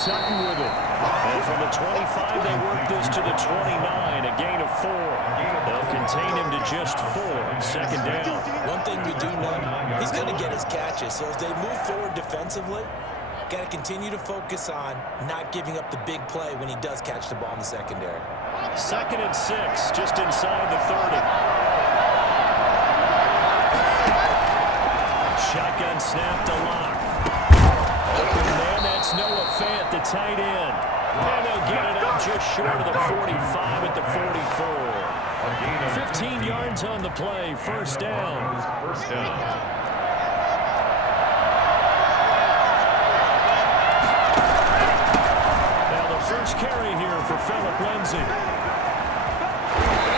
Sutton with it. And from the 25, they work this to the 29, a gain of 4. They'll contain him to just 4, second down. One thing we do know, he's going to get his catches. So as they move forward defensively, got to continue to focus on not giving up the big play when he does catch the ball in the secondary. 2nd and 6, just inside the 30. Shotgun snap to Locke. Open man, that's Noah Fant, the tight end. And they'll get it up just short of the 45 at the 44. 15 yards on the play, first down. Now the first carry here for Phillip Lindsay.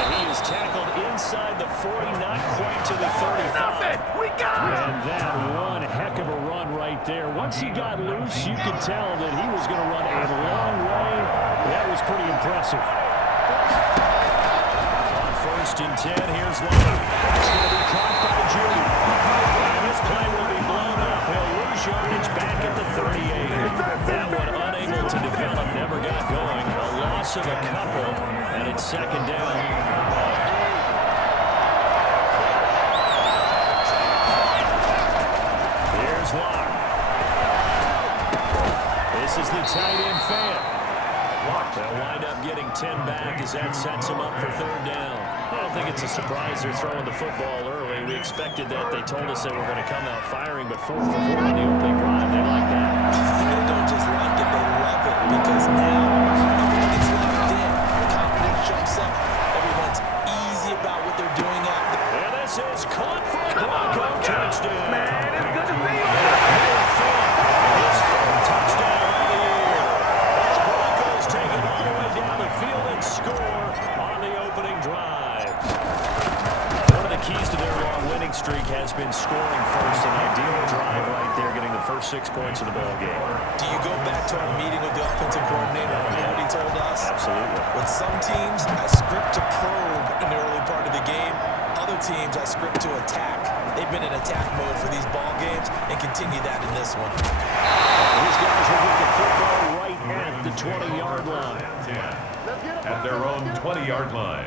And he is tackled inside the 40, not quite to the 35. And that one heck of a run right there. Once he got loose, you could tell that he was going to run a long way. That was pretty impressive. On 1st and 10, here's Locke. It's going to be caught by Judy. And this play will be blown up. He'll lose yardage back at the 38. That one unable to develop, never got going. A loss of a couple, and it's second down. Locke. This is the tight end Fant. They'll wind up getting 10 back as that sets them up for 3rd down. I don't think it's a surprise they're throwing the football early. We expected that. They told us they were going to come out firing, but 4 for 4 on the opening drive. They like that. They don't just like it, they love it, because now everyone gets locked in. Confidence jumps up. Everyone's easy about what they're doing out there. And this is caught for a Bronco touchdown. Man, it's good to see you. His 3rd touchdown of the year. The Broncos take it all the way down the field and score on the opening drive. One of the keys to their long winning streak has been scoring first. An ideal drive right there, getting the first 6 points of the ball game. Do you go back to our meeting with the offensive coordinator? You know what he told us? Absolutely. With some teams, I script to probe in the early part of the game. Other teams, I script to attack. They've been in attack mode for these ball games and continue that in this one. These guys will get the football right at the 20-yard line. At their own 20-yard line.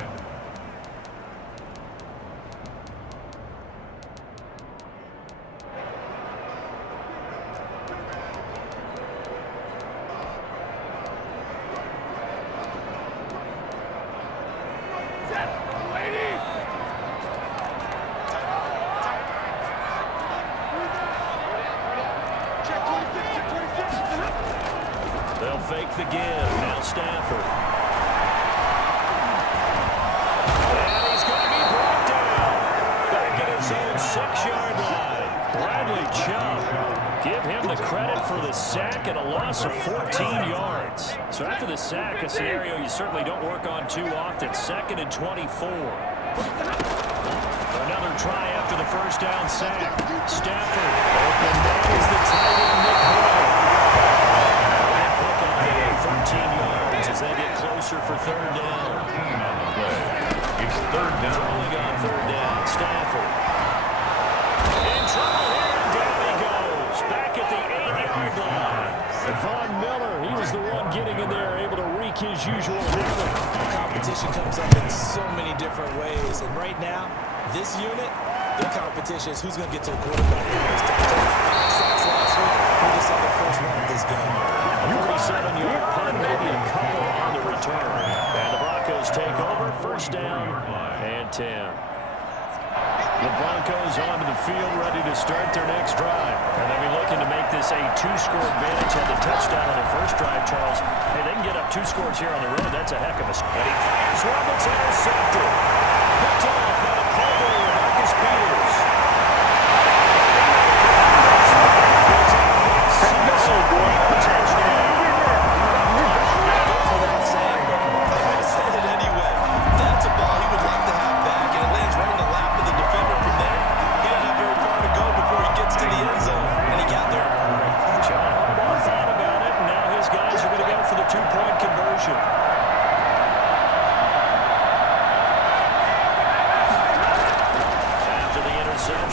They'll fake the give. Now Stafford. And he's going to be brought down. Back at his own 6-yard line. Bradley Chubb. Give him the credit for the sack and a loss of 14 yards. So after the sack, a scenario you certainly don't work on too often. 2nd and 24. Another try after the first down sack. Stafford. Open man is the tight end, Nick Boyd. 13 yards as they get closer for 3rd down. It's 3rd down. Rolling on 3rd down. Stafford. In trouble here. Down he goes. Back at the 8-yard line. Von Miller, he was the one getting in there, able to wreak his usual havoc. Competition comes up in so many different ways. And right now, this unit, their competition is who's going to get to the quarterback. 5 sacks last week. Who gets on the first one of this game? 47-yard punt, maybe a couple on the return. And the Broncos take over. First down and 10. The Broncos onto the field, ready to start their next drive. And they'll be looking to make this a 2-score advantage. Had the touchdown on their first drive, Charles. Hey, they can get up 2 scores here on the road. That's a heck of a score. And he fires one that's intercepted. Picked off by the Cowboy and Marcus Peters.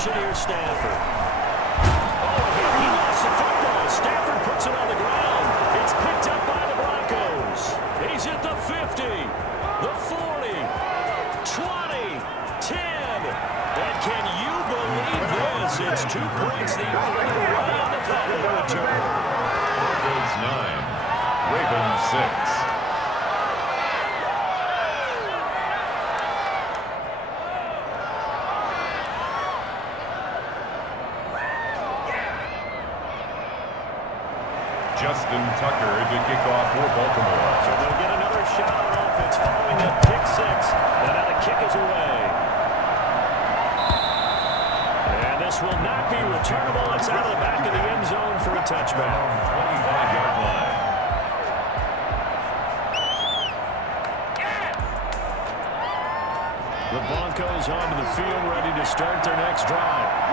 Here's Stafford. Oh, he lost the football. Stafford puts it on the ground. It's picked this. It's 2 points the other way on the final return. Broncos 9, Ravens 6. Justin Tucker to kick off for Baltimore. So they'll get another shot on offense following that pick 6. And now the kick is away. And this will not be returnable. It's out of the back of the end zone for a touchback. 25-yard line. The Broncos onto the field, ready to start their next drive.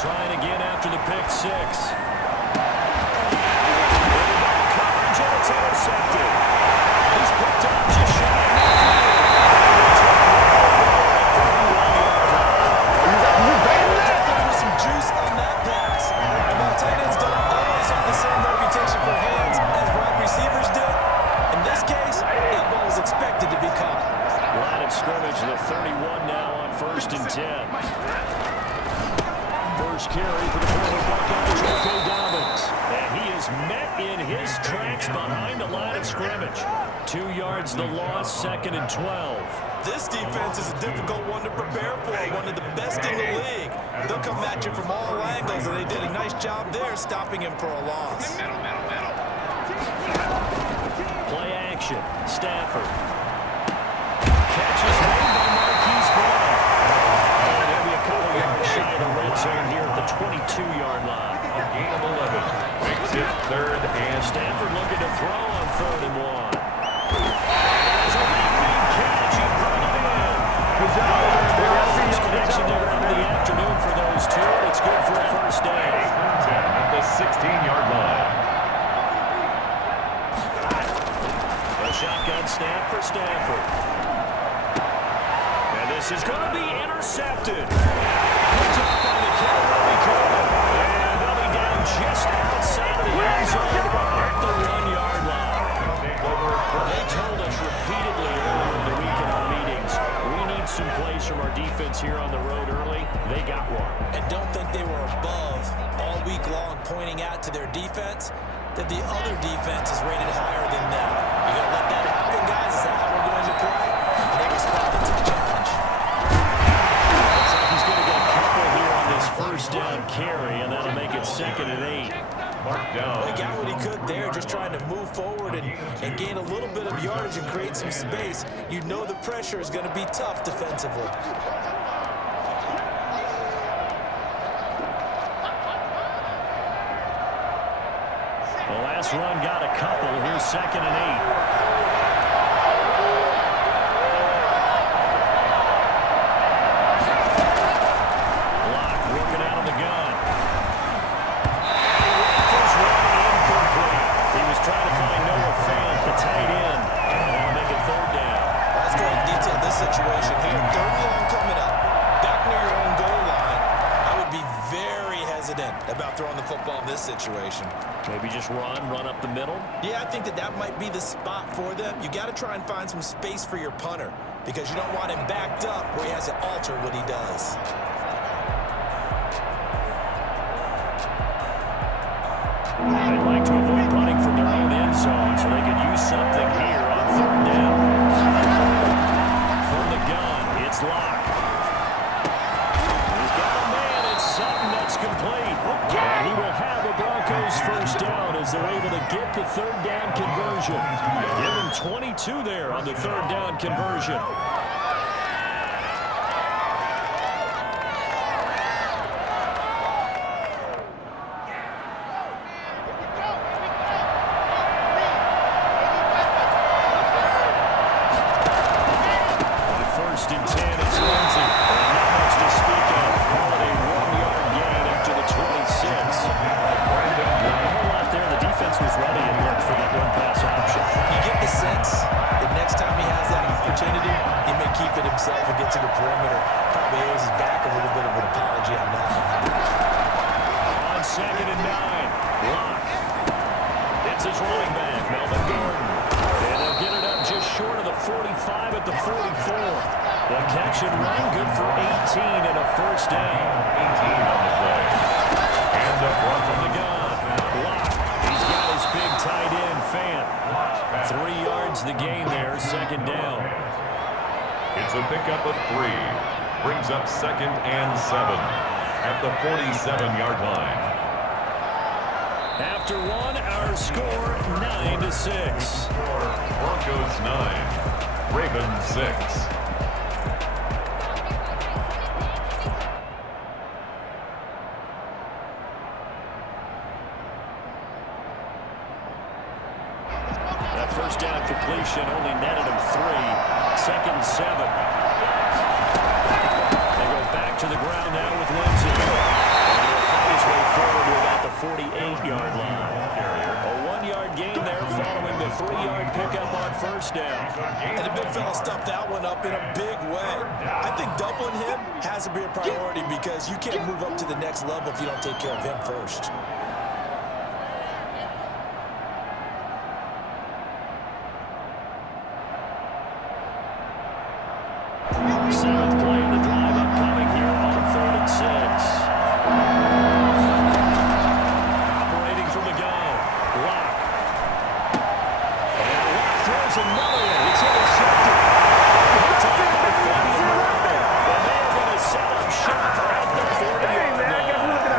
Trying again after the pick 6. Coverage, and it's intercepted. He's picked up just shy of Definitely some juice on that pass. And while tight ends don't always have the same reputation for hands as wide receivers do, in this case, that ball was expected to be caught. line of scrimmage, the 31 now on 1st and 10. First carry for the former Buckeye, J.K. Dobbins. And he is met in his tracks behind the line of scrimmage. 2 yards the loss, 2nd and 12. This defense is a difficult one to prepare for, one of the best in the league. They'll come at you from all angles, and they did a nice job there stopping him for a loss. Play action, Stafford. Catch is made by Marquise Brown. And he'll be a couple yards shy of the red zone here at the 22-yard line. A gain of 11. Makes it 3rd and Stafford looking to throw on 3rd and 1. There's a big catch. He brought it in. First connection there in the afternoon for those two. It's good for a first down. 10 at the 16-yard line. A shotgun snap for Stafford. And this is going to be intercepted. Picked up by the Carolina corner. And they'll be down just outside of the end zone at the 1-yard line. They told us repeatedly earlier in the week in our meetings, we need some plays from our defense here on the road early. They got one. And don't think they were above all week long pointing out to their defense that the other defense is rated higher than them. You gonna let that happen, guys? Is that how we're going to play? And they responded to the challenge. Looks like he's going to get a couple here on this first down carry, and that'll make it 2nd and 8. Marked down. He got what he could there, just trying to move forward and gain a little bit of yardage and create some space. You know the pressure is going to be tough defensively. The last run got a couple. Here's 2nd and 8. Block working out of the gun. First run incomplete. He was trying to find Noah Fant, the tight end. And that'll make it 3rd down. Let's go and detail this situation here. 3rd and long coming up. Back near your own goal line. I would be very hesitant about throwing the football in this situation. Maybe just run up the middle. Yeah, I think that might be the spot for them. You got to try and find some space for your punter because you don't want him backed up where he has to alter what he does. They'd like to avoid punting from their own end zone, so they could use something here on 3rd down. From the gun, it's Locke. He's got a man. It's Sutton that's complete. And he will have the Broncos first down as they're able to get the 3rd down conversion. Give him 22 there on the 3rd down conversion. Short of the 45 at the 44. The catch and run, good for 18 and a first down. 18 on the play. And up front From the gun, block. He's got his big tight end, Fant. 3 yards the gain there, second down. It's a pickup of 3. Brings up 2nd and 7 at the 47-yard line. After 1, our score 9-6. Broncos 9, Ravens 6. That first down completion only netted him 3. 2nd and 7. They go back to the ground now with Lindsay. And he'll fight his way forward to about the 48-yard line. A 1-yard gain there following the 3-yard pickup on first down. And the big fella stuffed that one up in a big way. I think doubling him has to be a priority because you can't move up to the next level if you don't take care of him first. Seventh play of the drive upcoming here on 3rd and 6. Operating from the gun. Lock. And Lock throws another one. It's intercepted. Taken by Fabian Moreau. And they are going to set up shop at the 40-yard line.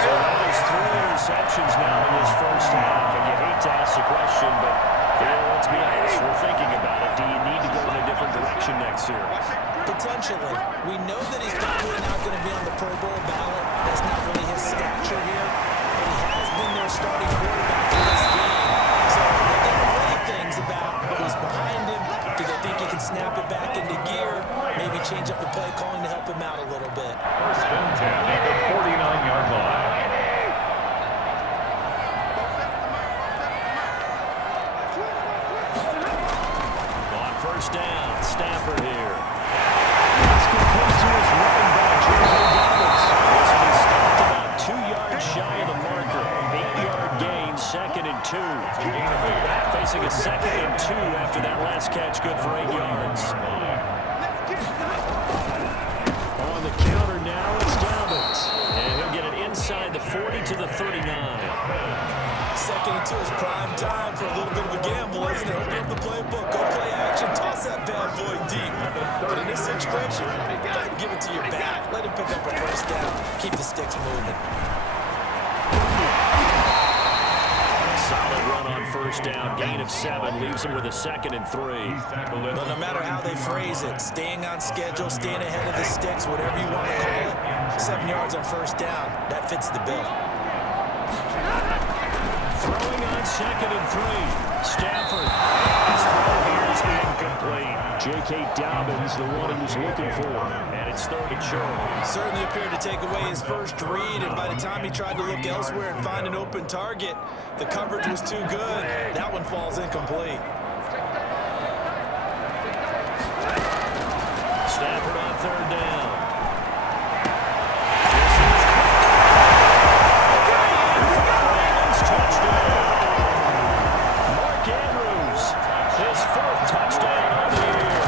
So that is 3 interceptions now in this first half. And you hate to ask the question, but let's be honest, we're thinking about it. Do you need to go in a different direction next year? Potentially. We know that he's probably not going to be on the Pro Bowl ballot. That's not really his stature here. But he has been their starting quarterback for this game. So they're going to weigh things about who's behind him. Do they think he can snap it back into gear? Maybe change up the play calling to help him out a little bit. First and 10 at the 49-yard line. On first down, Stafford here. It's complete to his running back, J.K. Dobbins. He's stopped about 2 yards shy of the marker. 8-yard gain, 2nd and 2. Facing a 2nd and 2 after that last catch, good for 8 yards. On the counter now, it's Dobbins. And he'll get it inside the 40 to the 39. 2nd and 2 is prime time for a little bit of a gamble, isn't it? Open up the playbook, go play action, toss that bad boy deep. But in this situation, go ahead and give it to your back. Let him pick up a first down. Keep the sticks moving. Solid run on first down, gain of 7, leaves him with a 2nd and 3. But no matter how they phrase it, staying on schedule, staying ahead of the sticks, whatever you want to call it, 7 yards on first down, that fits the bill. Throwing on 2nd and 3. Stafford. His throw here is incomplete. J.K. Dobbins, the one he was looking for. And it's 3rd and short. Certainly appeared to take away his first read, and by the time he tried to look elsewhere and find an open target, the coverage was too good. That one falls incomplete. Stafford on 3rd down. Touchdown. Mark Andrews, his 4th touchdown of the year.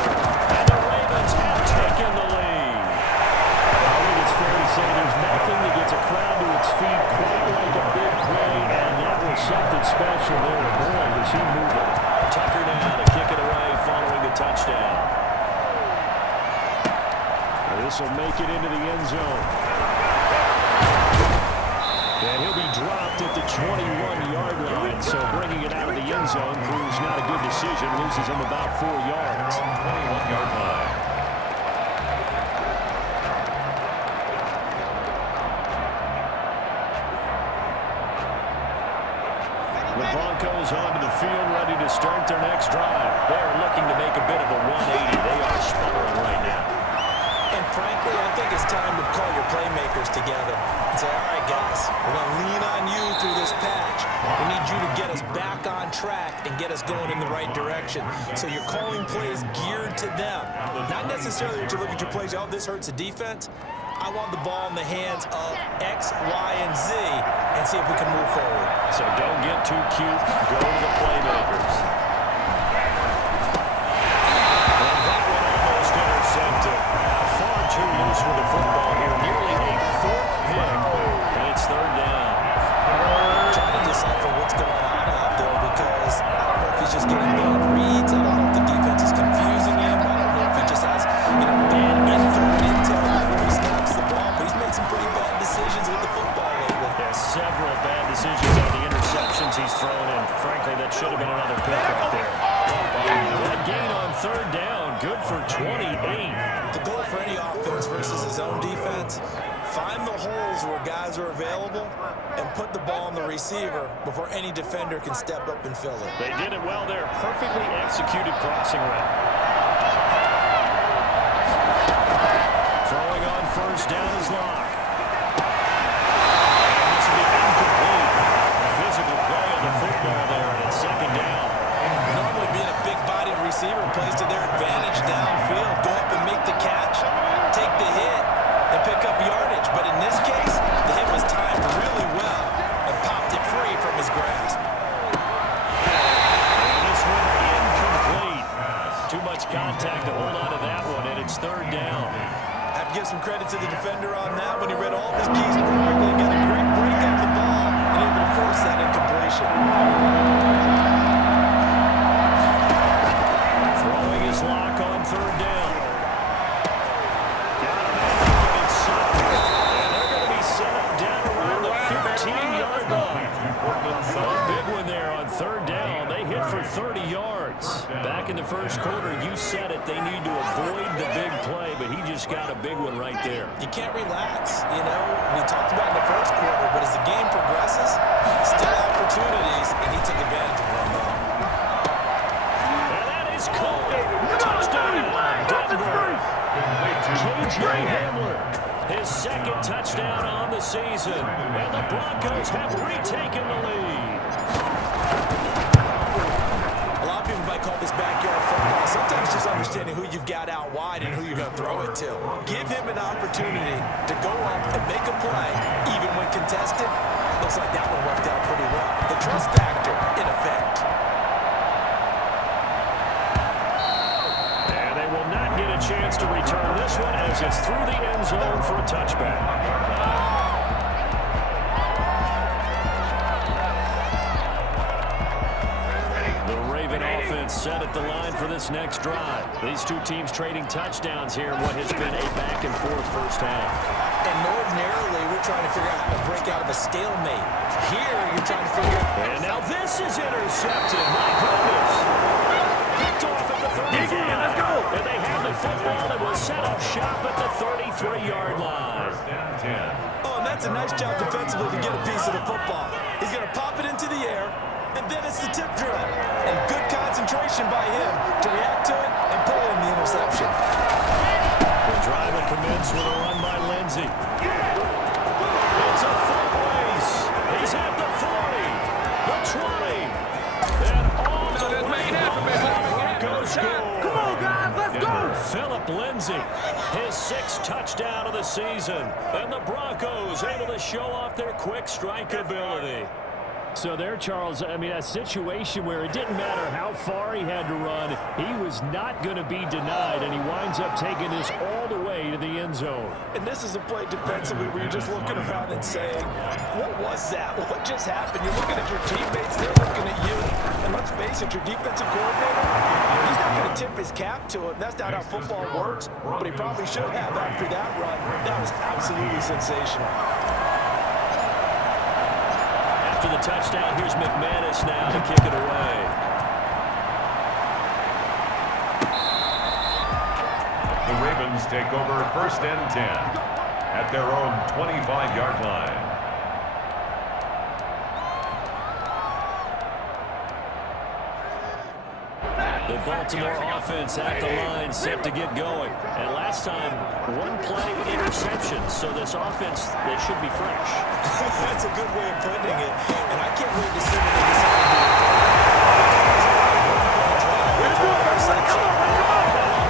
And the Ravens have taken the lead. I think it's fair to say there's nothing that gets a crowd to its feet quite like a big play, and that was something special there. Boy, was he moving. Tucker now to kick it away following the touchdown. This will make it into the end zone. And he'll be dropped at the 21-yard line, so bringing it out of the end zone proves not a good decision, loses him about 4 yards. 21-yard line. The Broncos onto the field, ready to start their next drive. They're looking to make a bit of a 180. They are sputtering right now. And frankly, I think it's time to call your playmakers together and say, all right, guys, we're going to lean on you through this patch. We need you to get us back on track and get us going in the right direction. So you're calling plays geared to them. Not necessarily that you look at your plays, oh, this hurts the defense. I want the ball in the hands of X, Y, and Z and see if we can move forward. So don't get too cute. Go to the playmakers. And that one almost good for 28. The goal for any offense versus his own defense, find the holes where guys are available and put the ball on the receiver before any defender can step up and fill it. They did it well there. Perfectly executed crossing route. Throwing on first down is Locke. This will be incomplete. Physical play on the football there, and it's second down. Normally being a big-bodied receiver plays to their advantage downfield. Go up and make the catch, take the hit, and pick up yardage. But in this case, the hit was timed really well and popped it free from his grasp. This one incomplete. Too much contact to hold on to that one, and it's third down. I have to give some credit to the defender on that when he read all of his keys perfectly, got a great break on the ball, and able to force that incompletion. Throwing his Lock on third down. Got him out, and set. And they're going to be set up down around the 15-yard line. A big one there on third down. They hit for 30 yards. Back in the first quarter, you said it, they need to avoid the big play, but he just got a big one right there. You can't relax, you know. We talked about in the first quarter, but as the game progresses, still opportunities, and he took advantage of one though. And that is caught. Touchdown, Denver. K.J. Hamler, his second touchdown on the season, and the Broncos have retaken the lead. A lot of people might call this backyard football. Sometimes just understanding who you've got out wide and who you're going to throw it to. Give him an opportunity to go up and make a play, even when contested. Looks like that one worked out pretty well. The trust factor in effect. And they will not get a chance to return this one as it's through the end zone for a touchback. Set at the line for this next drive. These two teams trading touchdowns here in what has been a back-and-forth first half. And ordinarily, we're trying to figure out how to break out of a stalemate. Here, you're trying to figure out... And now this is intercepted. My goodness. Picked off at the 35. Let's go. And they have the football and will set up shop at the 33-yard line. Oh, and that's a nice job defensively to get a piece of the football. He's going to pop it into the air, and then it's the tip drill. And good concentration by him to react to it and pull in the interception. The drive will commence with a run by Lindsey. It's a foot race. He's at the 40, the 20, and all the way home for the Broncos score. Come on, guys, let's go. Philip Lindsey, his sixth touchdown of the season, and the Broncos able to show off their quick strike ability. So there, Charles, I mean, a situation where it didn't matter how far he had to run, he was not going to be denied, and he winds up taking this all the way to the end zone. And this is a play defensively where you're just looking around and saying, what was that? What just happened? You're looking at your teammates, they're looking at you. And let's face it, your defensive coordinator, he's not going to tip his cap to it. That's not how football works, but he probably should have after that run. That was absolutely sensational. After the touchdown, here's McManus now to kick it away. The Ravens take over first and 10 at their own 25-yard line. The Baltimore offense at the line, set to get going. And last time, one play interception. So this offense, they should be fresh. That's a good way of putting it. And I can't wait to see what they decide to do.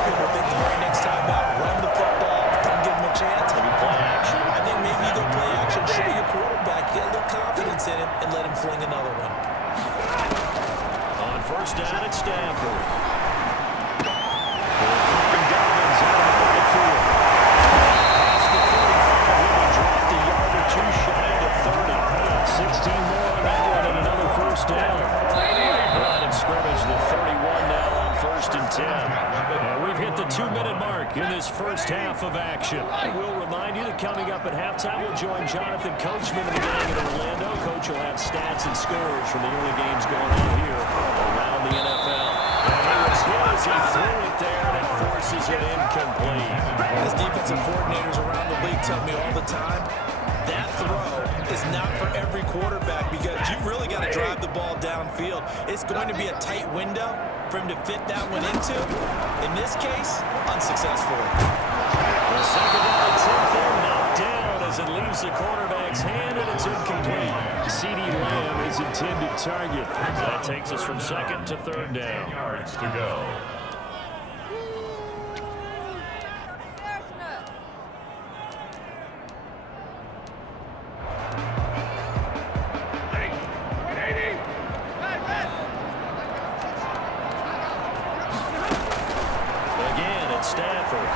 People think the very next time out, run the football, don't give them a chance. Maybe play action. I think maybe you go play action, show your quarterback, get a little confidence in him, and let him fling another one. On first down at Stanford. Dobbins out of the backfield. Past the 45, really dropped a yard or two shy of the 30. 16 more on that one and another first down. Line of scrimmage, the 31 now on first and 10. And we've hit the 2-minute mark in this first half of action. I will remind you that coming up at halftime, we'll join Jonathan Coachman of the gang in Orlando. Coach will have stats and scores from the early games going on here around the NFL. And he was his. He threw it there, and it tosses it incomplete. As defensive coordinators around the league tell me all the time, that throw is not for every quarterback because you really got to drive the ball downfield. It's going to be a tight window for him to fit that one into. In this case, unsuccessfully. The second down attempt there knocked down as it leaves the quarterback's hand, and it's incomplete. CeeDee Lamb is intended target. That takes us from second to third down. Yards to go. Again, it's Stafford.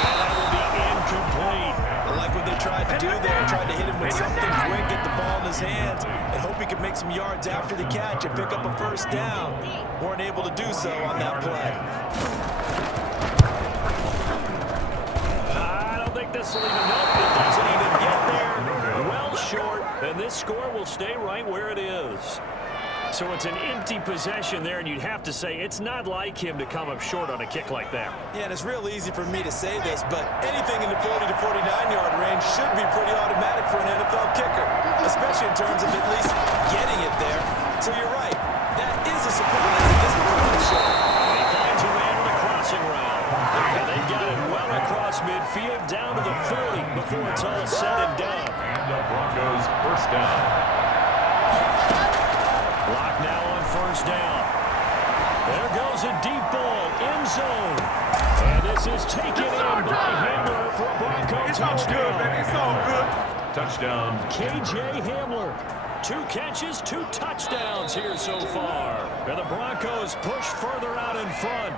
And that will be incomplete. I like what they tried to do there. Tried to hit him with something quick, get the ball in his hands, and hope he could make some yards after the catch and pick up a first down. Weren't able to do so on that play. I don't think this will even help. It doesn't even get there. Well short, and this score will stay right where it is. So it's an empty possession there, and you'd have to say it's not like him to come up short on a kick like that. Yeah, and it's real easy for me to say this, but anything in the 40 to 49-yard range should be pretty automatic for an NFL kicker, especially in terms of at least getting it there. So you're right. That is a surprise at this point in the show. He finds a man on the crossing route. And they got it well across midfield down to the 40 before it's all said and done. And the Broncos first down. Block now on first down. There goes a deep ball, end zone. And this is taken in by Hamler for a Bronco touchdown. It's all good. Touchdown. KJ Hamler. 2 catches, 2 touchdowns here so far. And the Broncos push further out in front.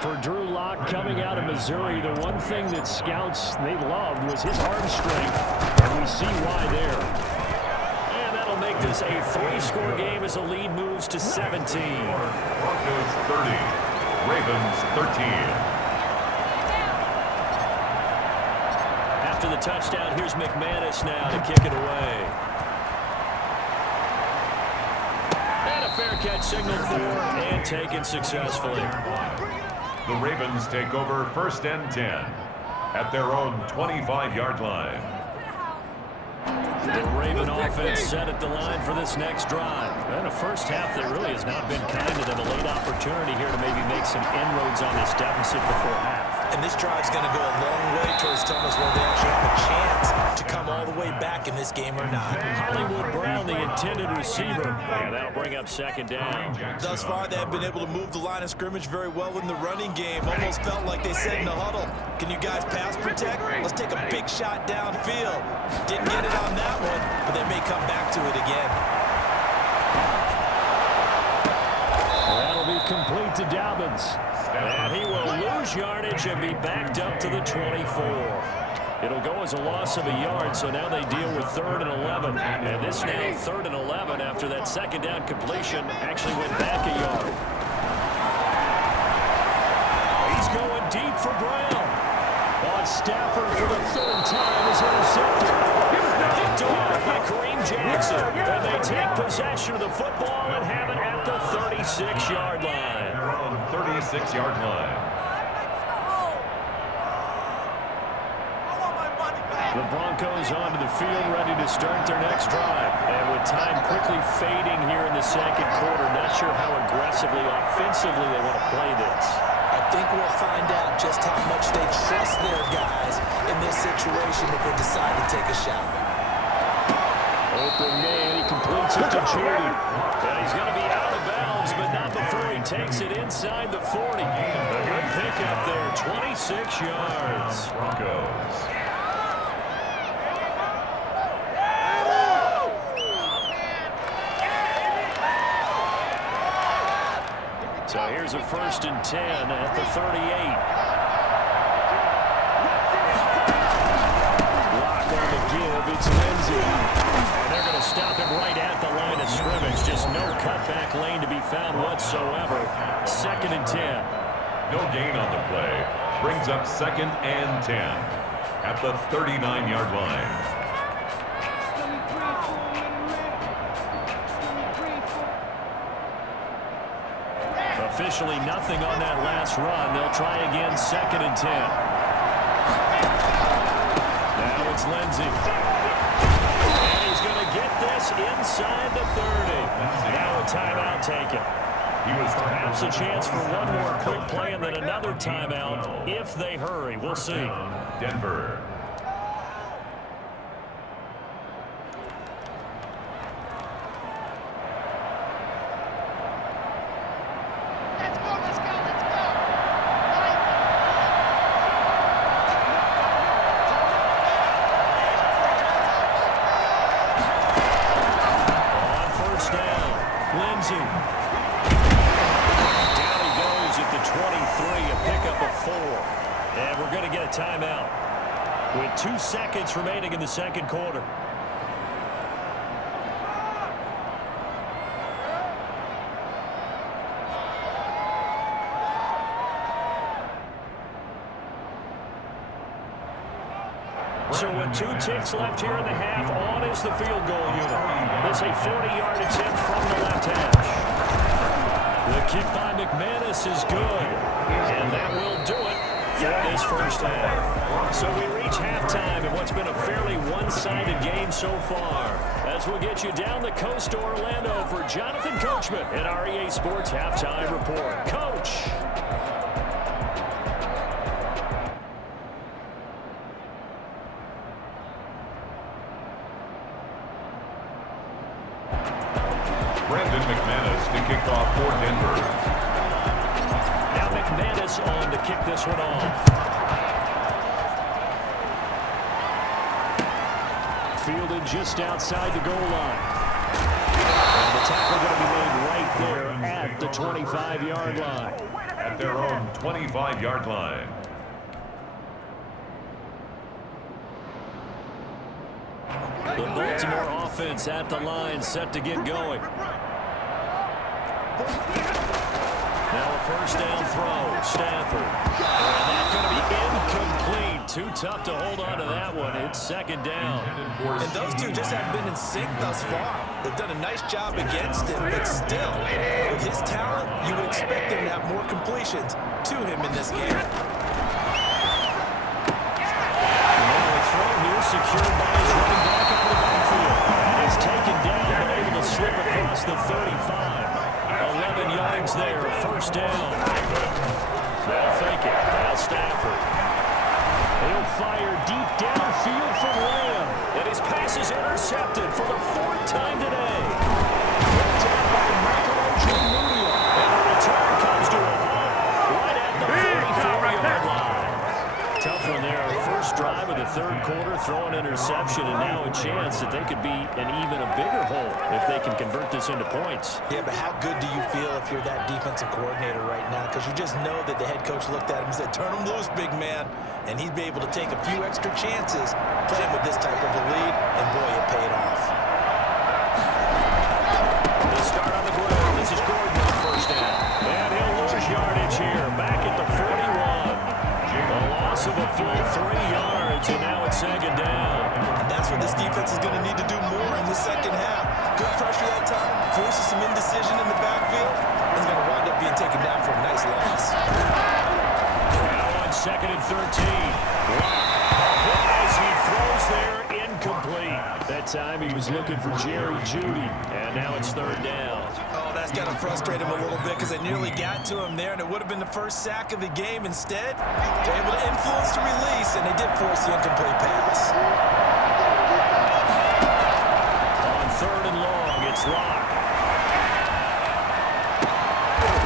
For Drew Lock coming out of Missouri, the one thing that scouts they loved was his arm strength. And we see why there. Make this a 3-score game as the lead moves to 17. Broncos 30, Ravens 13. After the touchdown, here's McManus now to kick it away. And a fair catch signaled for and taken successfully. The Ravens take over first and 10 at their own 25-yard line. The Raven offense set at the line for this next drive. And a first half that really has not been kind to them. A late opportunity here to maybe make some inroads on this deficit before half. And this drive's going to go a long way towards telling us whether they actually have a chance to come all the way back in this game or not. Hollywood Brown, the intended receiver. And that'll bring up second down. Thus far, they have been able to move the line of scrimmage very well in the running game. Almost felt like they said in the huddle, can you guys pass protect? Let's take a big shot downfield. Didn't get it on that one, but they may come back to it again. That'll be complete to Dobbins. And he will lose yardage and be backed up to the 24. It'll go as a loss of a yard, so now they deal with 3rd and 11. And this now 3rd and 11 after that second down completion actually went back a yard. He's going deep for Brown. On Stafford for the 3rd time is intercepted. Picked off by Kareem Jackson. And they take possession of the football and have it at the 36-yard line. 36-yard line. The Broncos onto the field, ready to start their next drive. And with time quickly fading here in the second quarter, not sure how aggressively, offensively they want to play this. I think we'll find out just how much they trust their guys in this situation if they decide to take a shot. Open man, he completes it to G.O.T. And he's going to be out of bounds, but not before he takes it inside the 40. A good pickup there, 26 yards. Broncos. So here's a 1st and 10 at the 38. Lock on the give, it's Lindsay. And they're going to stop him right at the line of scrimmage. Just no cutback lane to be found whatsoever. 2nd and 10. No gain on the play. Brings up 2nd and 10 at the 39-yard line. officially nothing on that last run. They'll try again, 2nd and 10. Now it's Lindsey. And he's going to get this inside the 30. Now a timeout taken. Perhaps a chance for one more quick play and then another timeout if they hurry. We'll see. Denver. Timeout with 2 seconds remaining in the second quarter. So with 2 ticks left here in the half, on is the field goal unit. This a 40-yard attempt from the left hash. The kick by McManus is good, and that will do it for this first half. So we reach halftime in what's been a fairly one-sided game so far. As we'll get you down the coast to Orlando for Jonathan Coachman at our EA Sports Halftime Report. Coach! Brandon McManus to kick off for Denver. Now McManus on to kick this one off. Fielded just outside the goal line. And the tackle going to be made right there at the 25-yard line. At their own 25-yard line. The Baltimore offense at the line, set to get going. Now a first down throw, Stafford. And that's going to be incomplete. Too tough to hold on to that one. It's second down. And those two just haven't been in sync thus far. They've done a nice job against him, but still, with his talent, you would expect him to have more completions to him in this game. Now a throw here secured by his running back out of the backfield. And is taken down, but able to slip across the 35. 11 yards there, first down. They'll fake it. Now Stafford. He'll fire deep downfield from Lamb. And his pass is intercepted for the 4th time today. Picked up by Michael Ojemudia. And the return comes to a halt right at the 44-yard line. Tough one there. First drive of the third quarter, throw an interception, and now a chance that they could be in even a bigger hole if they can convert this into points. Yeah, but how good do you feel if you're that defensive coordinator right now? Because you just know that the head coach looked at him and said, turn him loose, big man. And he'd be able to take a few extra chances playing with this type of a lead, and boy, it paid off. They start on the ground. This is Gordon on first down. And he'll lose yardage here, back at the 41. A loss of a full 3 yards, and now it's second down. And that's what this defense is going to need to do more in the second half. Good pressure that time, forces some indecision in the backfield, and is going to wind up being taken down for a nice loss. Now on 2nd and 13. As he throws there, incomplete. That time he was looking for Jerry Jeudy, and now it's 3rd down. Oh, that's got to frustrate him a little bit because they nearly got to him there, and it would have been the first sack of the game. Instead, they're able to influence the release, and they did force the incomplete pass. On 3rd and long, it's Locke.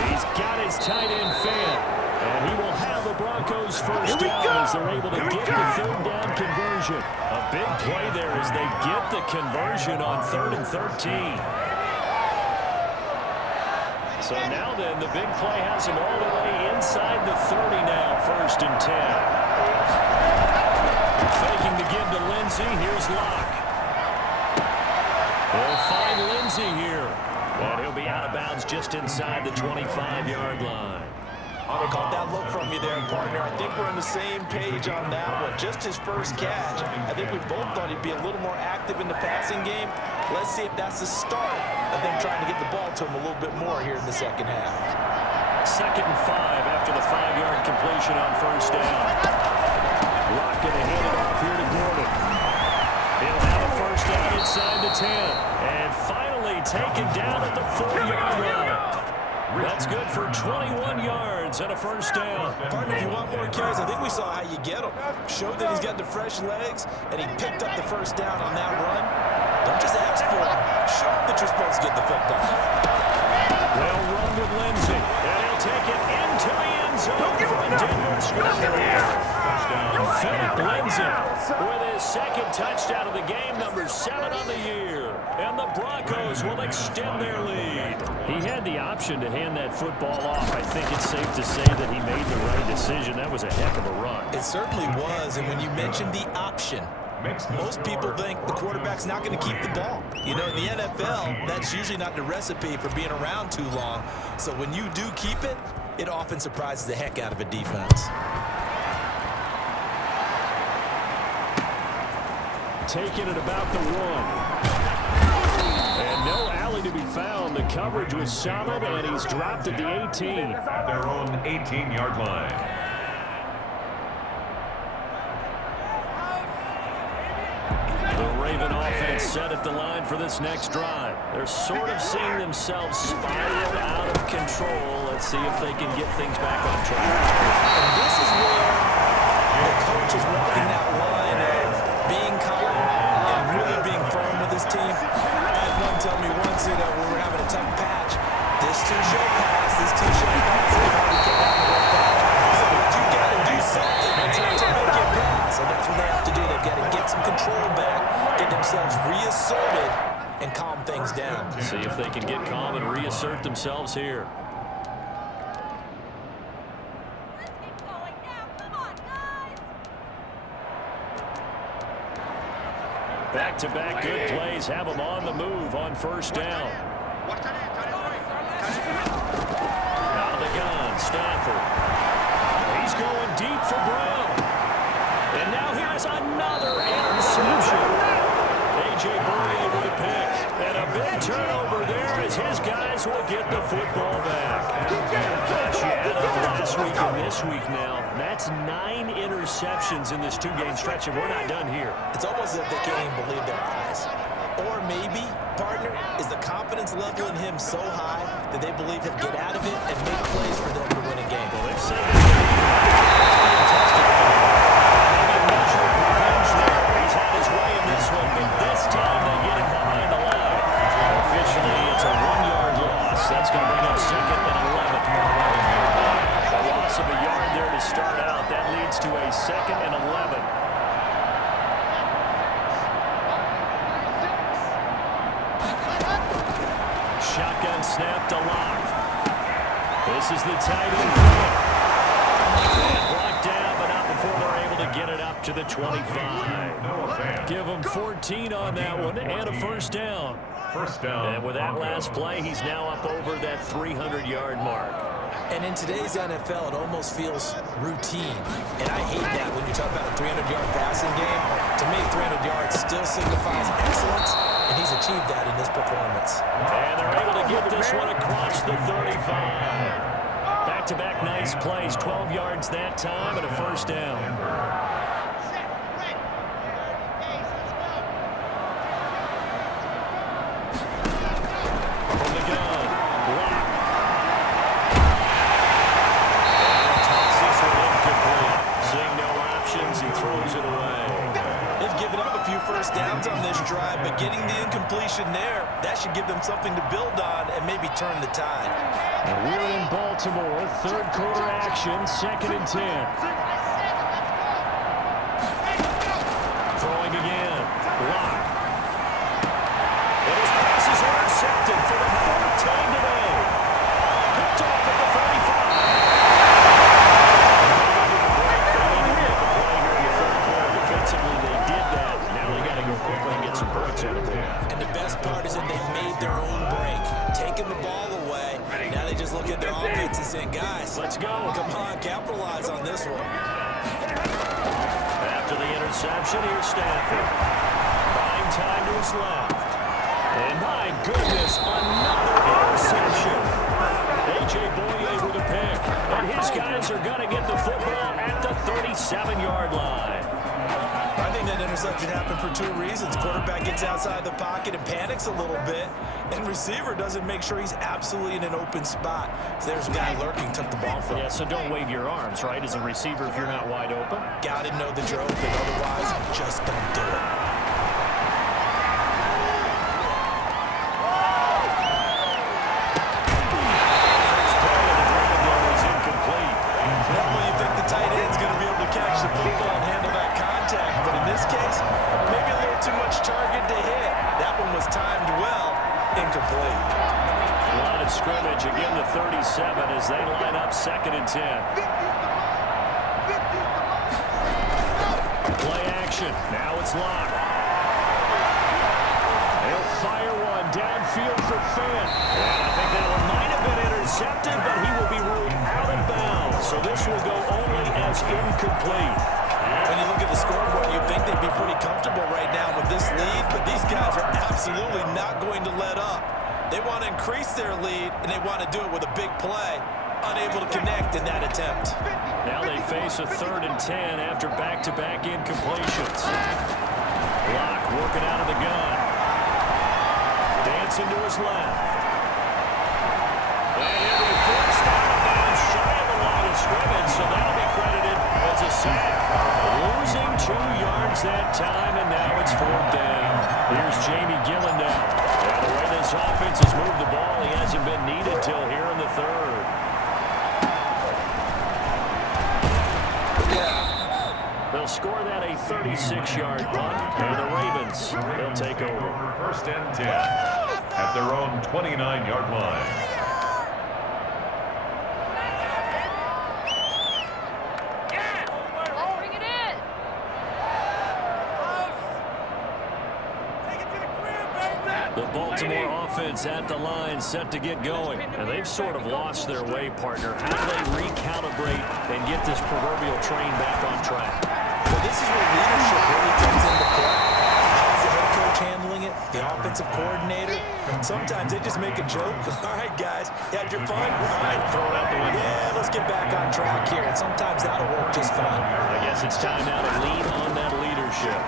He's got his tight end Fant, and he will have the Broncos first down as they're able to get the 3rd down conversion. A big play there as they get the conversion on 3rd and 13. So now then, the big play has him all the way inside the 30 now, 1st and 10. Faking to give to Lindsey. Here's Locke. They'll find Lindsey here. And he'll be out of bounds just inside the 25-yard line. Caught that look from you there, partner. I think we're on the same page on that one. Just his first catch. I think we both thought he'd be a little more active in the passing game. Let's see if that's the start of them trying to get the ball to him a little bit more here in the second half. 2nd and 5 after the 5-yard completion on first down. Lock going to hand it off here to Gordon. He'll have a first down inside the 10. And finally taken down at the 4-yard line. That's good for 21 yards and a first down. Partner, if you want more carries, I think we saw how you get them. Showed that he's got the fresh legs, and he picked up the first down on that run. Don't just ask for it. Show him that you're supposed to get the football. They'll run with Lindsey, and he'll take it into the end zone for a Denver score. Philip Lindsey with his 2nd touchdown of the game, number 7 on the year. And the Broncos will extend their lead. He had the option to hand that football off. I think it's safe to say that he made the right decision. That was a heck of a run. It certainly was, and when you mentioned the option, most people think the quarterback's not going to keep the ball. You know, in the NFL, that's usually not the recipe for being around too long. So when you do keep it, it often surprises the heck out of a defense. Taking it about the 1. And no alley to be found. The coverage was solid, and he's dropped at the 18. At their own 18-yard line. The Raven offense set at the line for this next drive. They're sort of seeing themselves spiral out of control. Let's see if they can get things back on track. And this is where the coach is walking that line of being calm and really being firm with his team. I had one tell me once, you know, when we're having a tough patch, this too shall pass, this too shall pass. They've already kept out the work back. So you got to do something to make it pass. And that's what they have to do. They've got to get some control back, get themselves reasserted, and calm things down. See if they can get calm and reassert themselves here. Back-to-back good plays have them on the move on first down. Out of the gun, Stafford. He's going deep for Brown. And now here's another interception. A.J. Bouye with a pick. And a big turnover there as his guys will get the football back. Gosh, you add up last week and this week now. That's 9 interceptions in this 2-game stretch, and we're not done here. It's almost as if they can't even believe their eyes. Or maybe, partner, is the confidence level in him so high that they believe he'll get out of it and make plays for them to win a game. Well, they've said he's had his way in this one, but this time they get him behind the line. Officially, it's a 1-yard loss. That's going to bring up 2nd and 11. A loss of a yard there to start out. That leads to a 2nd and 11. Shotgun snap to Lock. This is the tight end. Blocked down, but not before they're able to get it up to the 25. Give him 14 on that one and a first down. First down. And with that last play, he's now up over that 300-yard mark. And in today's NFL, it almost feels routine. And I hate that when you talk about a 300-yard passing game. To me, 300 yards still signifies excellence, and he's achieved that in this performance. And they're able to get this one across the 35. Back-to-back nice plays, 12 yards that time, and a first down. From the gun, Lock. Tosses it incomplete. Seeing no options, he throws it away. They've given up a few first downs on this drive, but getting the incompletion there, that should give them something to build on and maybe turn the tide. And we're in Baltimore, 3rd quarter action, 2nd and 10. Throwing again, Lock. And his pass is intercepted for the 4th time today. Picked off at the 35. Defensively, they did that. Now they got to go quickly and get some points out of it. And the best part is that they made their own break, taking the ball away. Now they just look at their offense and saying, guys, let's go. Come on, capitalize on this one. After the interception, here's Stafford. Buying time to his left. And my goodness, another interception. A.J. Boye with a pick. And his guys are going to get the football at the 37-yard line. I think that interception happened for two reasons. Quarterback gets outside the pocket and panics a little bit, and receiver doesn't make sure he's absolutely in an open spot. So there's a guy lurking, took the ball from him. Yeah, so don't wave your arms, right, as a receiver if you're not wide open. Got to know that you're open, otherwise just don't do it. First play of the drive is incomplete. Normally you think the tight end's going to be able to catch the football and handle that contact, but in this case, maybe a little too much target to hit. That one was timed well, incomplete. Line of scrimmage, again the 37 as they line up 2nd and 10. Play action, now it's locked. They'll fire one downfield for Fant. And I think that one might have been intercepted, but he will be ruled out of bounds. So this will go only as incomplete. When you look at the scoreboard, you'd think they'd be pretty comfortable right now with this lead, but these guys are absolutely not going to let up. They want to increase their lead, and they want to do it with a big play. Unable to connect in that attempt. Now they face a 3rd and 10 after back-to-back incompletions. Locke working out of the gun. Dancing to his left. And he'll be forced out of bounds shy of the line of scrimmage, so that'll be credited as a sack. Losing 2 yards that time, and now it's 4th down. Here's Jamie Gillen now. Yeah, the way this offense has moved the ball, he hasn't been needed till here in the 3rd. They'll score that a 36-yard punt, and the Ravens, they'll take over. 1st and 10 at their own 29-yard line. The Baltimore offense at the line, set to get going. And they've sort of lost their way, partner. How do they recalibrate and get this proverbial train back on track? Well, this is where leadership really comes into play. How's the head coach handling it? The offensive coordinator? Sometimes they just make a joke. All right, guys, you had your fun? All right, throw it out the window. Yeah, let's get back on track here. And sometimes that'll work just fine. I guess it's time now to lean on that leadership.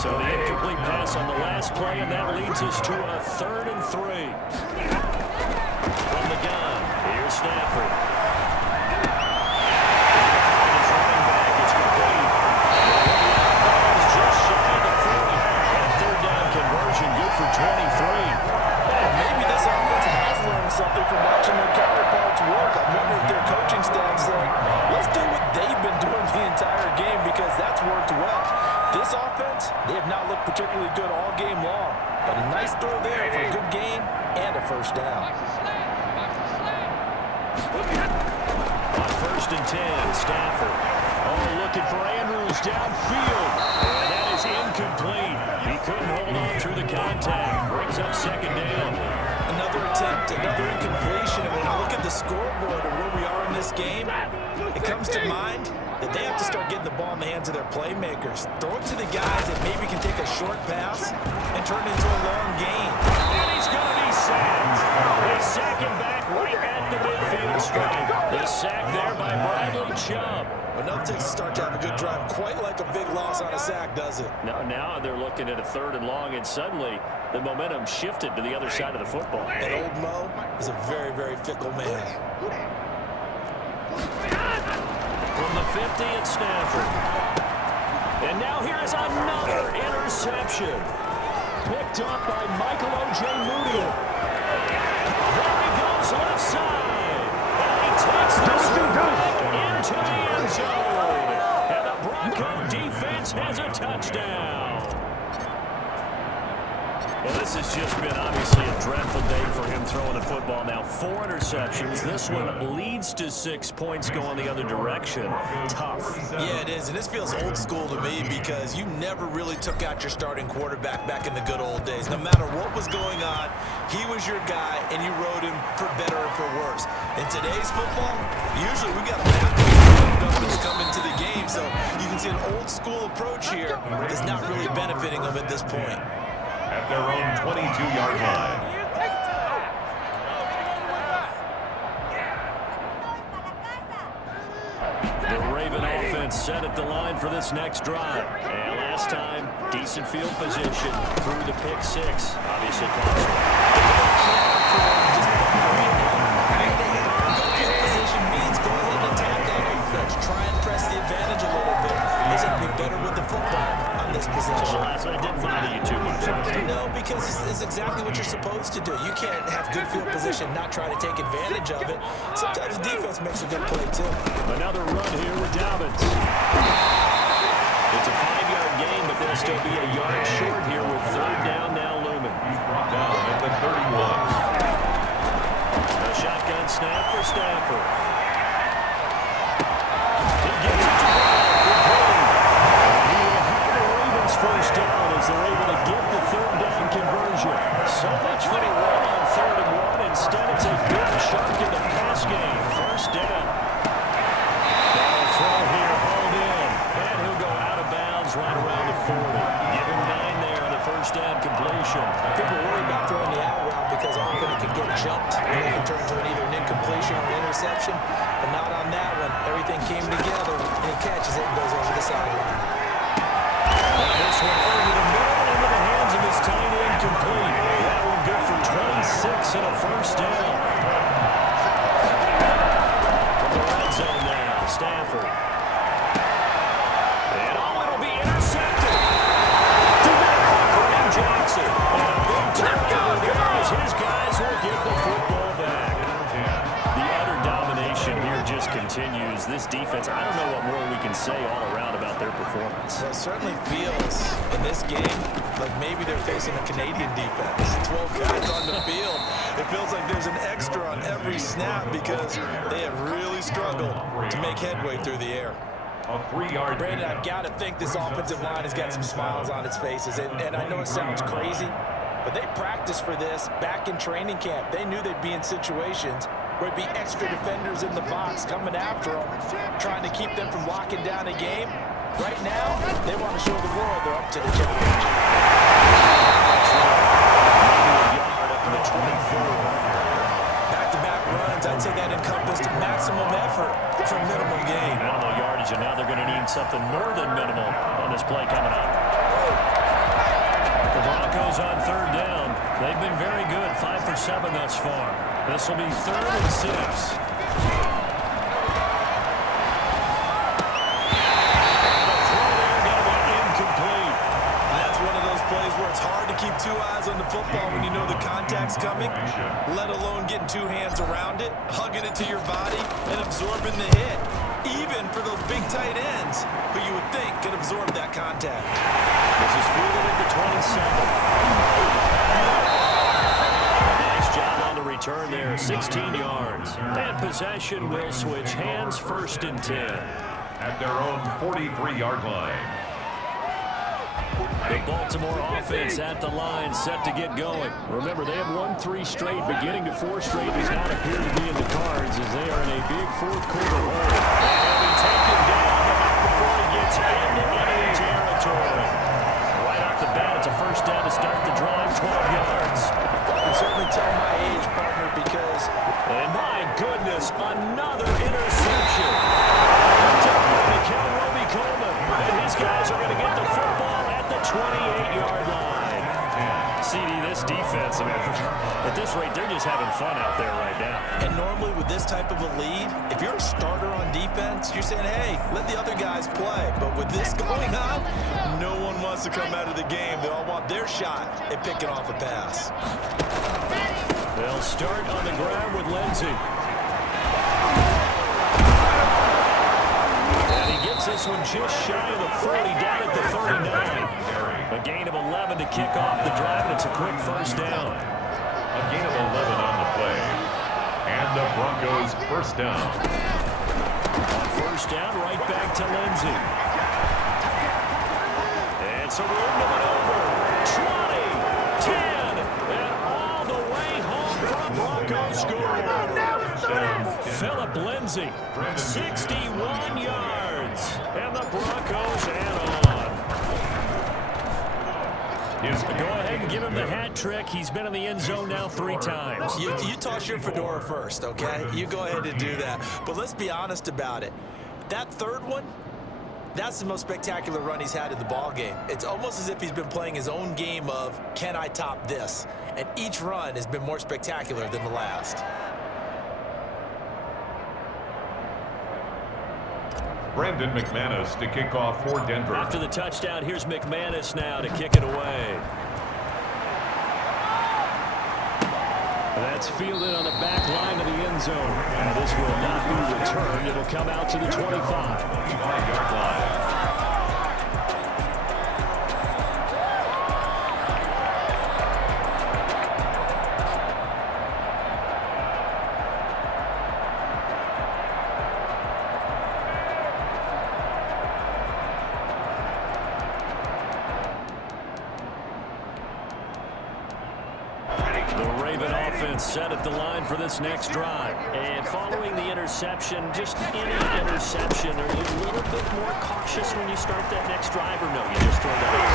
So the incomplete pass on the last play, and that leads us to a 3rd and 3. From the gun, here's Stafford. His running back is complete. Is just shy of the 40. And 3rd down conversion, good for 23. Maybe this offense has learned something from watching their counterparts work. I wonder if their coaching staff said, let's do what they've been doing the entire game because that's worked well. This offense, they have not looked particularly good all game long, but a nice throw there for a good gain and a 1st down. On 1st and 10, Stafford. Oh, looking for Andrews downfield. And that is incomplete. He couldn't hold on through the contact. Brings up 2nd down. Another attempt, another incompletion. And when I look at the scoreboard and where we are in this game, it comes to mind that they have to start getting the ball in the hands of their playmakers. Throw it to the guys that maybe can take a short pass and turn it into a long gain. And he's going to be sacked. They sack him back right at the midfield stripe. The sack there by Bradley Chubb. Enough to start to have a good drive. Quite like a big loss on a sack, does it? Now they're looking at a 3rd and long, and suddenly the momentum shifted to the other side of the football. And old Mo is a very, very fickle man. From the 50 at Stafford. And now here is another interception. Picked up by Michael O.J. Moody. There he goes left side. And he takes this one back into the end zone. And the Bronco defense has a touchdown. Well, this has just been obviously a dreadful day for him throwing the football. Now 4 interceptions. This one leads to 6 points going the other direction. Tough. Yeah, it is. And this feels old school to me because you never really took out your starting quarterback back in the good old days. No matter what was going on, he was your guy, and you rode him for better or for worse. In today's football, usually we got a map up and come into the game. So you can see an old school approach here that's not really benefiting them at this point. At their own 22-yard line. The Raven offense set at the line for this next drive. And last time, decent field position through the pick six. Obviously, costly. Good field position means go ahead and attack that offense. Try and press the advantage a little bit. He's going to be better with the football on this possession. Well, that's what didn't bother you too much. No, because it's exactly what you're supposed to do. You can't have good field position, not try to take advantage of it. Sometimes the defense makes a good play, too. Another run here with Dobbins. It's a 5-yard gain, but they'll still be a yard short here with third down now looming. He's brought down at the 31. A shotgun snap for Stafford. He gets it to Brown. Good play. He will have the Ravens first down as they're able to get the third down conversion. So much for the run on 3rd and 1. Instead, it's a big chunk in the pass game. First down. Ball throw here, hauled in. And he'll go out of bounds right around the 40. Give him 9 there on the first down completion. People worry about throwing the out route because often it can get jumped and it can turn to either an incompletion or an interception. But not on that one. Everything came together and he catches it and goes over the sideline. This one over the middle into the hands of his tight end complete. That one good for 26 and a first down. From the red zone now, Stafford. And it'll be intercepted. Kareem Jackson. And a big turnover there as his guys will get the football back. The utter domination here just continues. This defense, I don't know what more we can say all around about their performance. Well, it certainly feels in this game like maybe they're facing a Canadian defense. 12 guys on the field. It feels like there's an extra on every snap because they have really struggled to make headway through the air. A 3-yard. Brandon, I've got to think this offensive line has got some smiles on its faces. And I know it sounds crazy, but they practiced for this back in training camp. They knew they'd be in situations where it'd be extra defenders in the box coming after them, trying to keep them from locking down a game. Right now, they want to show the world they're up to the challenge. Yard up to the 24. Back-to-back runs, I'd say that encompassed maximum effort for minimal gain. Minimal yardage, and now they're going to need something more than minimal on this play coming up. The Broncos on 3rd down. They've been very good, 5 for 7 thus far. This will be 3rd and 6. It's hard to keep 2 eyes on the football when you know the contact's coming, let alone getting 2 hands around it, hugging it to your body, and absorbing the hit. Even for those big tight ends who you would think could absorb that contact. This is fielded at the 27. Nice job on the return there, 16 yards. And possession will switch hands, 1st and 10. At their own 43-yard line. The Baltimore offense at the line, set to get going. Remember, they have won 3 straight, but getting to 4 straight does not appear to be in the cards as they are in a big 4th quarter hole. They'll be taken down before he gets into enemy territory. Right off the bat, it's a first down to start the drive, 12 yards. I can certainly tell my age, partner, because... And my goodness, another interception. And his guys are going to get the football at the 28-yard line. CD, this defense, I mean, at this rate, they're just having fun out there right now. And normally with this type of a lead, if you're a starter on defense, you're saying, hey, let the other guys play. But with this going on, no one wants to come out of the game. They all want their shot at picking off a pass. They'll start on the ground with Lindsey. This one just shy of the 40, down at the 39. A gain of 11 to kick off the drive, and it's a quick first down. A gain of 11 on the play. And the Broncos first down. On first down, right back to Lindsey. And so room to maneuver. 20, 10, and all the way home from Broncos score. Philip Lindsey, 61 yards. yards. And the Broncos add on. Go ahead and give him the hat trick. He's been in the end zone now 3 times. You toss your fedora first, okay? You go ahead and do that. But let's be honest about it. That third one, that's the most spectacular run he's had in the ball game. It's almost as if he's been playing his own game of, can I top this? And each run has been more spectacular than the last. Brandon McManus to kick off for Denver. After the touchdown, here's McManus now to kick it away. That's fielded on the back line of the end zone. And this will not be returned. It'll come out to the 25. 25-yard line. Set at the line for this next drive. And following the interception, just any interception, are you a little bit more cautious when you start that next drive, or no, you just throw that out?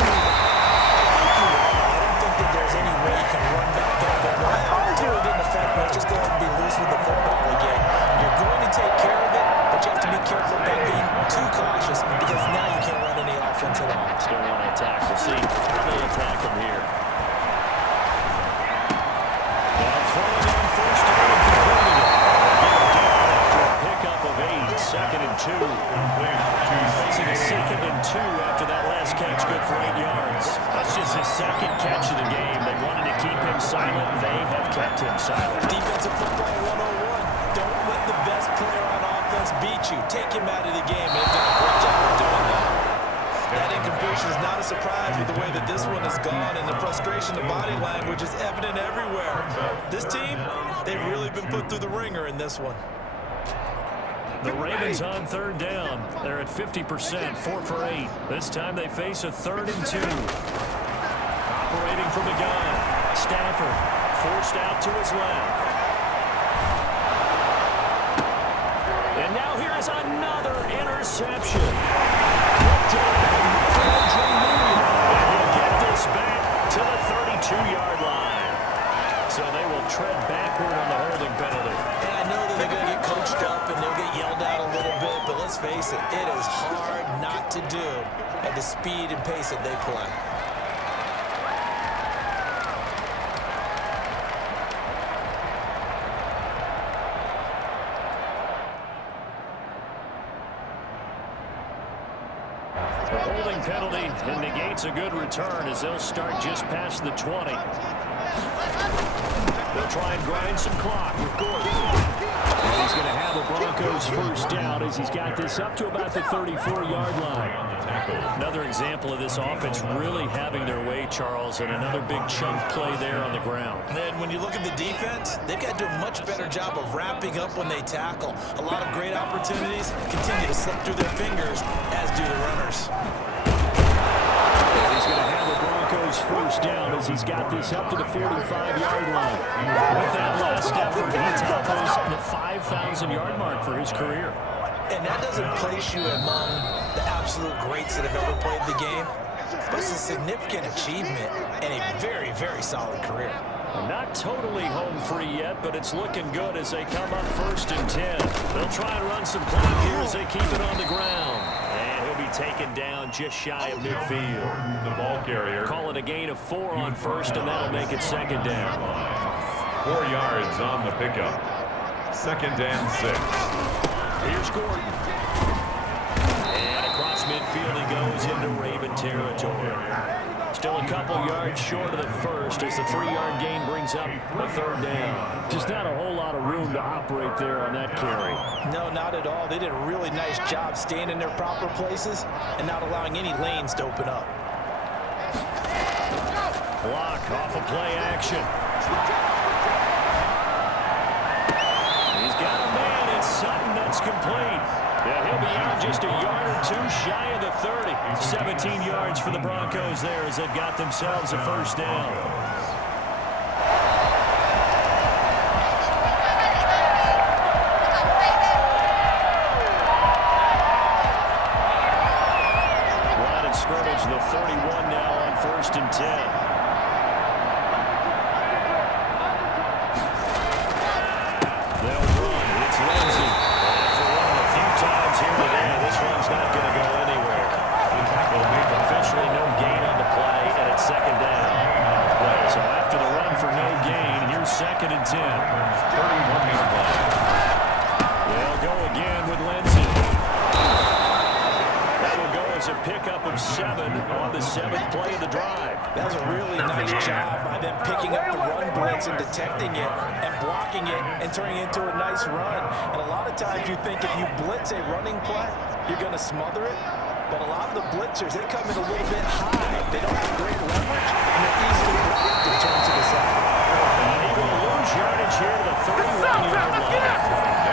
I don't think that there's any way you can run back up and go, hey, it didn't affect me. Let's just go ahead and be loose with the football again. You're going to take care of it, but you have to be careful about being too cautious because now you can't run any offense at all. Still want to attack. We'll see how they attack him here. Second and 2. Facing a 2nd and 2 after that last catch, good for 8 yards. That's just his 2nd catch of the game. They wanted to keep him silent. They have kept him silent. Defensive football 101. Don't let the best player on offense beat you. Take him out of the game, and they've done a great job of doing that. That incompletion is not a surprise with the way that this one has gone, and the frustration, the body language is evident everywhere. This team, they've really been put through the ringer in this one. The Ravens on 3rd down. They're at 50%, 4 for 8. This time they face a 3rd and 2. Operating from the gun. Stafford forced out to his left. And now here is another interception. And he'll get this back to the 32-yard line. So they will tread backward on the holding penalty. And I know that they're going to get coached up and they'll get yelled at a little bit, but let's face it, it is hard not to do at the speed and pace that they play. The holding penalty and negates a good return as they'll start just past the 20. They'll try and grind some clock with Gordon. And he's going to have the Broncos first down as he's got this up to about the 34-yard line. Another example of this offense really having their way, Charles, and another big chunk play there on the ground. And then when you look at the defense, they've got to do a much better job of wrapping up when they tackle. A lot of great opportunities continue to slip through their fingers, as do the runners. And he's going to have the Broncos first down as he's got this up to the 45-yard line. With that last effort, he tackles the 5,000-yard mark for his career. And that doesn't place you among the absolute greats that have ever played the game, but it's a significant achievement and a very, very solid career. Not totally home free yet, but it's looking good as they come up 1st and 10. They'll try and run some clock here as they keep it on the ground. And he'll be taken down just shy of midfield. The ball carrier. Call it a gain of 4 on 1st, and that'll make it 2nd down. 4 yards on the pickup. 2nd and 6. Here's Gordon. And across midfield he goes into Raven territory. Still a couple yards short of the first as the 3-yard gain brings up a 3rd down. Just not a whole lot of room to operate there on that carry. No, not at all. They did a really nice job staying in their proper places and not allowing any lanes to open up. Block off of play action. He's got a man. It's Sutton that's complete. Yeah, he'll be out just a yard or 2 shy of the 30. 17 yards for the Broncos there as they've got themselves a first down. 1 now on 1st and 10. They'll run. It's Lindsey. After running a few times here today, this one's not going to go anywhere. Officially no gain on the play, and it's 2nd down. So after the run for no gain, here's 2nd and 10. 31-yard line. They'll go again with Lindsey. That will go as a pickup of 7 on the 7th play of the drive. That was a really nice job by them picking up the run blitz and detecting it and blocking it and turning it into a nice run. And a lot of times you think if you blitz a running play, you're going to smother it. But a lot of the blitzers, they come in a little bit high. They don't have great leverage, and they're easily blocked and turned to the side. And he will lose yardage here to the 31-yard line.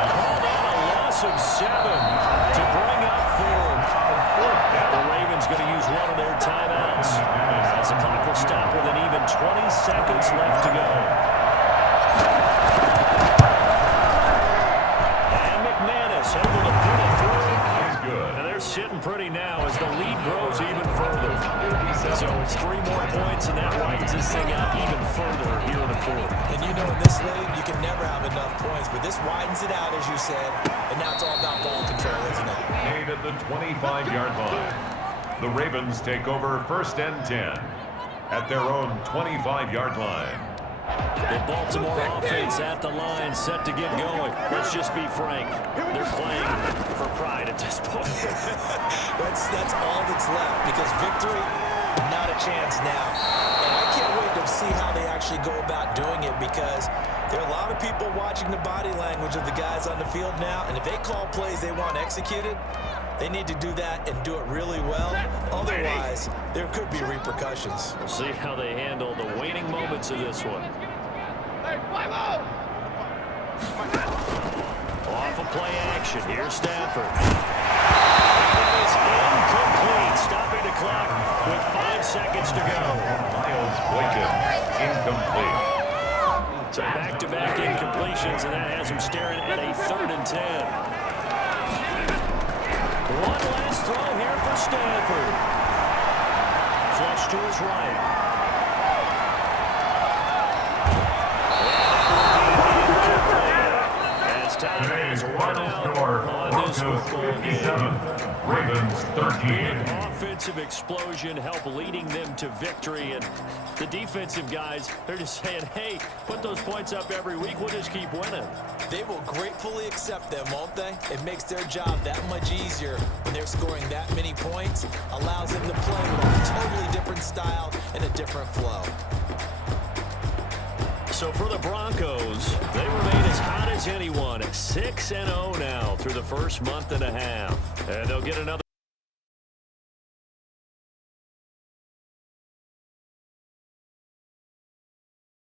Called on a loss of 7 to bring up 4. The Ravens going to use one of their timeouts as the clock will stop with an even 20 seconds left to go. And McManus able to put it through. And they're sitting pretty now as the lead grows even further. So it's 3 more points, and that widens this thing out even further here in the 4th. And you know in this league, you can never have enough points, but this widens it out, as you said, and now it's all about ball control, isn't it? Gain at the 25-yard line. The Ravens take over 1st and 10 at their own 25-yard line. The Baltimore offense at the line, set to get going. Let's just be frank. They're playing for pride at this point. that's all that's left, because victory, not a chance now. And I can't wait to see how they actually go about doing it, because there are a lot of people watching the body language of the guys on the field now, and if they call plays they want executed, they need to do that and do it really well. Otherwise, there could be repercussions. We'll see how they handle the waning moments of this one. Off of play action. Here's Stafford. That is incomplete. Stopping the clock with 5 seconds to go. Miles Boykin, incomplete. So back-to-back incompletions, and that has him staring at a 3rd and 10. One last throw here for Stafford. Flush to his right. As time has run out on this football game. Ravens 13. Offensive explosion help leading them to victory, and the defensive guys, they're just saying, hey, put those points up every week, we'll just keep winning. They will gratefully accept them, won't they? It makes their job that much easier when they're scoring that many points, allows them to play with a totally different style and a different flow. So for the Broncos, they remain as hot as anyone, 6-0 now through the first month and a half. And they'll get another